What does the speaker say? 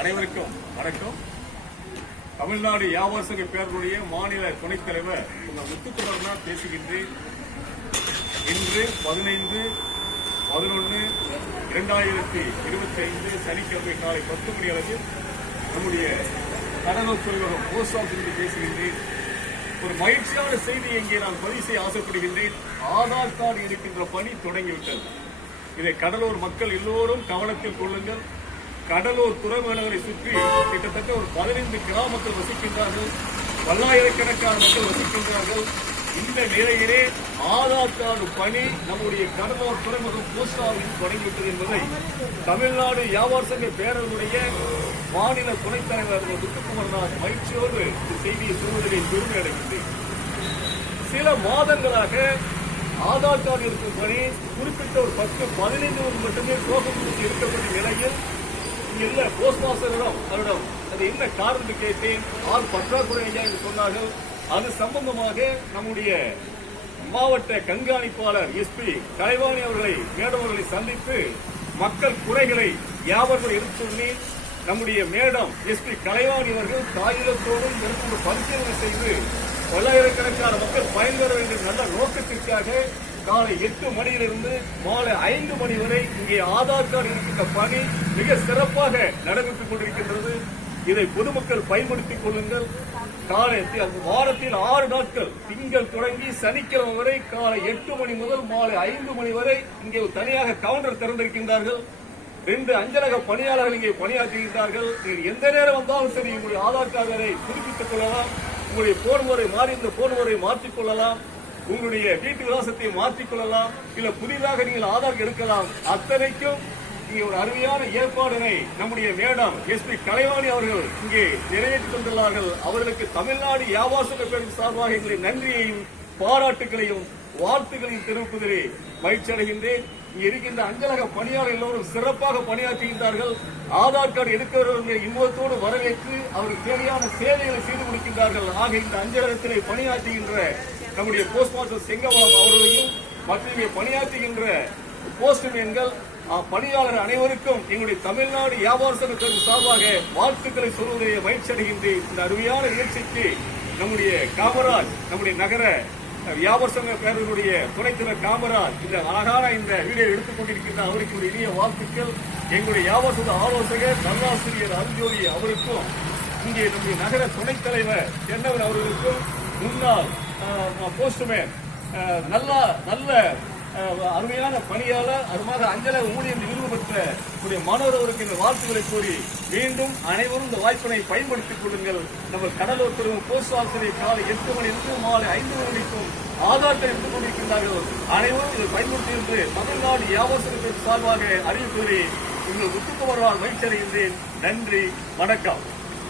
அனைவருக்கும் வணக்கம். தமிழ்நாடு வியாபார பேர்களுடைய மாநில துணைத் தலைவர் உங்கள் முத்துக்குமரனார் பேசுகின்றேன். இன்று பதினைந்து பதினொன்று இரண்டாயிரத்தி இருபத்தி ஐந்து சனிக்கிழமை காலை பத்து மணி அளவில் நம்முடைய கடலூர் துறைமுகம் போஸ்ட் ஆஃபீஸில் பேசுகின்றேன். ஒரு மகிழ்ச்சியான செய்தி இங்கே நான் பதிவு செய்ய ஆசைப்படுகின்றேன். ஆதார் கார்டு எடுக்கின்ற பணி தொடங்கிவிட்டது. இதை கடலூர் மக்கள் எல்லோரும் கவனத்தில் கொள்ளுங்கள். கடலூர் துறைமுக சுற்றி கிட்டத்தட்ட ஒரு பதினைந்து கிராமத்தில் வசிக்கின்றார்கள். பல்லாயிரக்கணக்கான மக்கள் வசிக்கின்றார்கள். இந்த நிலையிலே ஆதார் கார்டு பணி நம்முடைய கடலூர் துறைமுகம் போஸ்ட் தொடங்கிவிட்டது என்பதை தமிழ்நாடு வியாபார சங்க பேரனுடைய மாநில துணைத் தலைவர் முத்துக்குமரனார் மகிழ்ச்சியோடு இந்த செய்தியை சொல்வதிலே பெருமை அடைகின்றேன். சில மாதங்களாக ஆதார் கார்டு இருக்கும் பணி குறிப்பிட்ட ஒரு பத்து பதினைந்து மட்டுமே டோக்கன் இருக்கக்கூடிய நிலையில் இல்லை போஸ்ட் மாஸ்டரிடம் அவரிடம் அது என்ன காரணம் கேட்டேன். ஆள் பற்றாக்குறை ஐயா என்று சொன்னார்கள். அது சம்பந்தமாக நம்முடைய மாவட்ட கண்காணிப்பாளர் எஸ்பி கலைவாணி அவர்களை மேடம் அவர்களை சந்தித்து மக்கள் குறைகளை யாவர்கள் எடுத்து சொல்லி நம்முடைய மேடம் எஸ்பி கலைவாணி அவர்கள் தாயிலத்தோடும் மேற்கொண்டு பரிசீலனை செய்து பல்லாயிரக்கணக்கான மக்கள் பயன்பெற வேண்டிய நல்ல நோக்கத்திற்காக காலை எட்டு மணியிலிருந்து மாலை ஐந்து மணி வரை இங்கே ஆதார் கார்டு இருக்கின்ற பணி மிக சிறப்பாக நடைபெற்றுக் கொண்டிருக்கின்றது. இதை பொதுமக்கள் பயன்படுத்திக் கொள்ளுங்கள். காலை வாரத்தில் ஆறு நாட்கள் திங்கள் தொடங்கி சனிக்கிழமை வரை காலை எட்டு மணி முதல் மாலை ஐந்து மணி வரை இங்கே தனியாக கவுண்டர் திறந்திருக்கின்றார்கள். ரெண்டு அஞ்சலக பணியாளர்கள் இங்கே பணியாற்றுகின்றார்கள். நீங்கள் எந்த நேரம் வந்தாலும் சரி உங்களுடைய ஆதார் கார்டை புதுப்பித்துக் கொள்ளலாம். உங்களுடைய போன் முறை மாறி இந்த போன் முறை மாற்றிக் கொள்ளலாம். உங்களுடைய வீட்டு விலாசத்தை மாற்றிக் கொள்ளலாம். இல்ல புதிதாக நீங்கள் ஆதார் எடுக்கலாம். அத்தனைக்கும் இங்கே ஒரு அருமையான ஏற்பாடுகளை நம்முடைய மேடம் எஸ்பி கலைவாணி அவர்கள் இங்கே நிறைவேற்றிக் கொண்டுள்ளார்கள். அவர்களுக்கு தமிழ்நாடு வியாபார பேருக்கு சார்பாக எங்களின் நன்றியையும் பாராட்டுகளையும் வாழ்த்துக்களையும் தெரிவிப்பதிலே மகிழ்ச்சி அடைகின்றேன். இங்கே இருக்கின்ற அஞ்சலக பணியாளர் எல்லோரும் சிறப்பாக பணியாற்றுகின்றார்கள். ஆதார் கார்டு எடுக்கிறவர்கள் இன்பத்தோடு வரவேற்று அவருக்கு தேவையான சேவைகளை செய்து கொடுக்கின்றார்கள். ஆக இந்த அஞ்சலகத்திலே பணியாற்றுகின்ற நம்முடைய போஸ்ட் மாஸ்டர் செங்கவாம் அவர்களையும் மற்றும் இங்கே பணியாற்றுகின்ற போஸ்ட்மேன்கள் பணியாளர் அனைவருக்கும் எங்களுடைய தமிழ்நாடு வியாபார சங்கத்திற்கு சார்பாக வாழ்த்துக்களை சொல்வதை மகிழ்ச்சி அடைகின்றேன். இந்த அருமையான நிகழ்ச்சிக்கு நம்முடைய காமராஜ் நம்முடைய நகர வியாபார சங்க பேரவையுடைய காமராஜ் இந்த அழகான இந்த வீடியோ எடுத்துக் கொண்டிருக்கின்ற அவருக்கு ஒரு இனிய வாழ்த்துக்கள். எங்களுடைய வியாபார சங்க ஆலோசகர் நல்லாசிரியர் அருஞ்சோதி அவருக்கும் இங்கே நம்முடைய நகர துணைத் தலைவர் தென்னவர் அவர்களுக்கும் முன்னாள் போஸ்ட்மேன் நல்ல நல்ல அருமையான பணியாளர் அதுமாதிரி அஞ்சலக ஊழியர் விருது பெற்ற நம்முடைய மாணவர் அவருக்கு இந்த வாழ்த்துக்களை கூறி மீண்டும் அனைவரும் இந்த வாய்ப்பினை பயன்படுத்திக் கொள்ளுங்கள். நம்ம கடலூர் திரும்ப போஸ்ட் ஆசிரியர் காலை எட்டு மணிக்கு மாலை ஐந்து மணி வரைக்கும் ஆதாரத்தை எடுத்துக் கொண்டிருக்கின்றார்கள். அனைவரும் இதை பயன்படுத்தி என்று தமிழ்நாடு வியாபாரத்திற்கு சார்பாக அறிவிப்பதை உங்கள் வருவார் மகிழ்ச்சி அடைகின்றேன் நன்றி வணக்கம்.